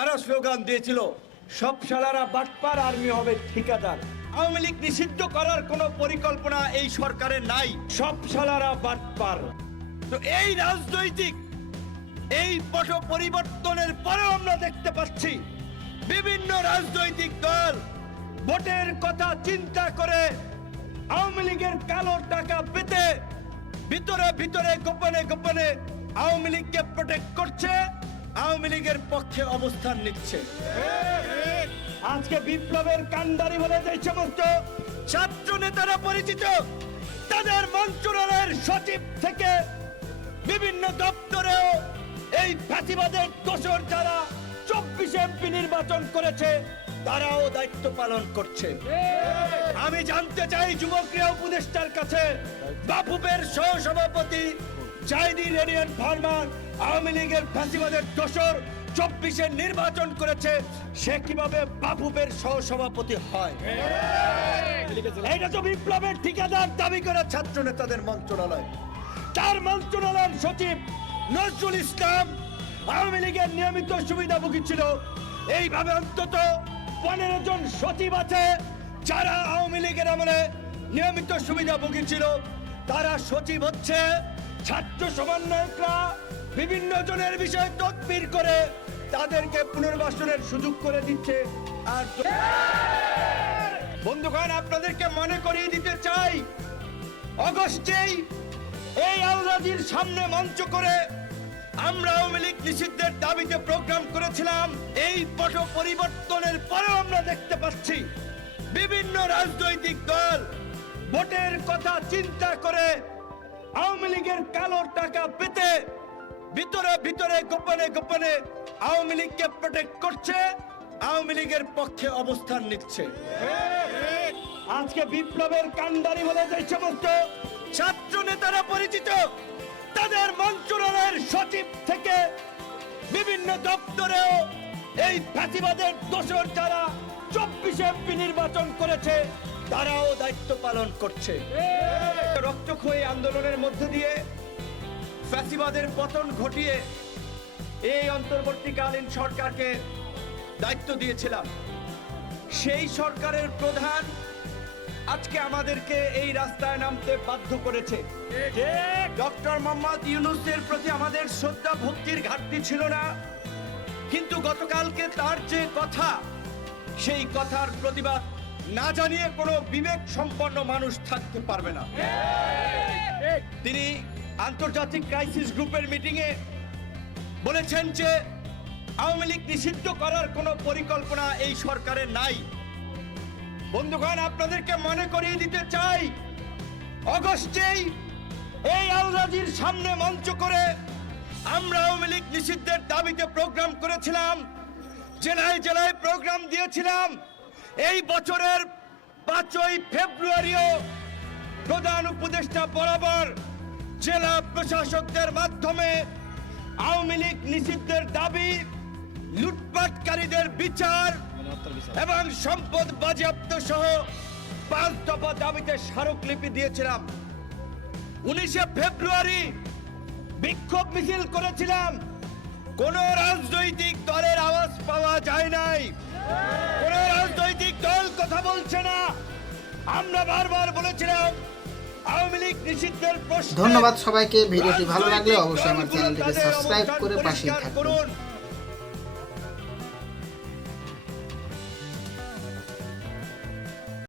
তারা স্লোগান দিয়েছিল, সব শালারা বাটপার আর্মি হবে ঠিকাদার। আওয়ামী লীগ নিষিদ্ধ করার কোনো পরিকল্পনা এই সরকারের নাই। সব শালারা বাটপার। তো এই রাজনৈতিক, এই পট পরিবর্তনের পরেও আমরা দেখতে পাচ্ছি, বিভিন্ন রাজনৈতিক দল ভোটের কথা চিন্তা করে আওয়ামী লীগের কালো টাকা পেতে ভিতরে ভিতরে গোপনে গোপনে আওয়ামী লীগকে প্রোটেক্ট করছে। আওয়ামী লীগের পক্ষে অবস্থান নিচ্ছে। আজকে বিপ্লবের কান্ডারি বলে যে সমস্ত ছাত্র নেতারা পরিচিত, তাদের মন্ত্রণালয়ের সচিব থেকে বিভিন্ন দপ্তরেও এই ফাঁসিবাদের দোষর যারা চব্বিশ এমপি নির্বাচন করেছে, তারাও দায়িত্ব পালন করছে। আমি জানতে চাই যুবক্রিয়া উপদেষ্টার কাছে বাপুবের সহ জাইদি রেডিয়ান ফার্মার, আওয়ামী লীগের ফাঁসিবাদের দোষর চব্বিশে নির্বাচন করেছে, সে কীভাবে বাপুবের সহ সভাপতি হয়? এটা তো বিপ্লবের ঠিকাদার দাবি করে ছাত্র নেতাদের মন্ত্রণালয়। তার মন্ত্রণালয়ের সচিব নজরুল ইসলাম আওয়ামী লীগের নিয়মিত সুবিধাভোগী ছিল। এইভাবে অন্তত পনেরো জন সচিব আছে, যারা আওয়ামী লীগের আমলে নিয়মিত সুবিধাভোগী ছিল। তারা সচিব হচ্ছে ছাত্র সমন্বয়করা বিভিন্ন জনের বিষয়ে তদবির করে তাদেরকে পুনর্বাসনের সুযোগ করে দিচ্ছে। আর বন্ধুগণ, আপনাদেরকে মনে করিয়ে দিতে চাই, অগস্টেই এই আলরাজির সামনে মঞ্চ করে আমরা আওয়ামী লীগ নিষিদ্ধের দাবিতে প্রোগ্রাম করেছিলাম। এই পট পরিবর্তনের পরেও আমরা দেখতে পাচ্ছি বিভিন্ন রাজনৈতিক দল ভোটের কথা চিন্তা করে আওয়ামী লীগের কালো টাকা পেতে ভিতরে ভিতরে, গোপনে গোপনে আওয়ামী লীগকে প্রোটেক্ট করছে, আওয়ামী লীগের পক্ষে অবস্থান নিচ্ছে। আজকে বিপ্লবের কান্ডারি বলে যে সমস্ত ছাত্র নেতারা পরিচিত, তাদের মন্ত্রণালয়ের সচিব থেকে বিভিন্ন দপ্তরেও এই ফাঁসিবাদের দোষর যারা চব্বিশ এমপি নির্বাচন করেছে তারাও দায়িত্ব পালন করছে। রক্তক্ষয়ী আন্দোলনের মধ্য দিয়ে ফ্যাসিবাদের পতন ঘটিয়ে এই অন্তর্বর্তীকালীন সরকারকে দায়িত্ব দিয়েছিলাম। সেই সরকারের প্রধান আজকে আমাদেরকে এই রাস্তায় নামতে বাধ্য করেছে। ডক্টর মোহাম্মদ ইউনুসের প্রতি আমাদের শ্রদ্ধা, ভক্তির ঘাটতি ছিল না। কিন্তু গতকালকে তার যে কথা, সেই কথার প্রতিবাদ না জানিয়ে কোনো বিবেক সম্পন্ন মানুষ থাকতে পারবে না। তিনি আন্তর্জাতিক ক্রাইসিস গ্রুপের মিটিংয়ে বলেছেন যে আওয়ামী লীগ নিষিদ্ধ করার কোনো পরিকল্পনা এই সরকারের নাই। বন্ধুগণ, আপনাদেরকে মনে করিয়ে দিতে চাই, অগস্টেই এই আলরাজির সামনে মঞ্চ করে আমরা আওয়ামী লীগ নিষিদ্ধের দাবিতে প্রোগ্রাম করেছিলাম, জেলায় জেলায় প্রোগ্রাম দিয়েছিলাম। এই বছরের পাঁচই ফেব্রুয়ারিও প্রধান উপদেষ্টা বরাবর জেলা প্রশাসকদের মাধ্যমে আওয়ামী লীগ নিষিদ্ধের দাবি, লুটপাটকারীদের বিচার এবং সম্পদ বাজেয়াপ্ত সহ পাঁচ দফা দাবিতে স্মারকলিপি দিয়েছিলাম। উনিশে ফেব্রুয়ারি বিক্ষোভ মিছিল করেছিলাম। কোন রাজনৈতিক দলের আওয়াজ পাওয়া যায় নাই। কোন রাজনৈতিক দল কথা বলছে না। আমরা বারবার বলেছিলাম আওয়ামী লীগ নিষিদ্ধের ধন্যবাদ সবাইকে। ভিডিওটি ভালো লাগলে অবশ্যই আমার চ্যানেলটিকে সাবস্ক্রাইব করে পাশে থাকুন।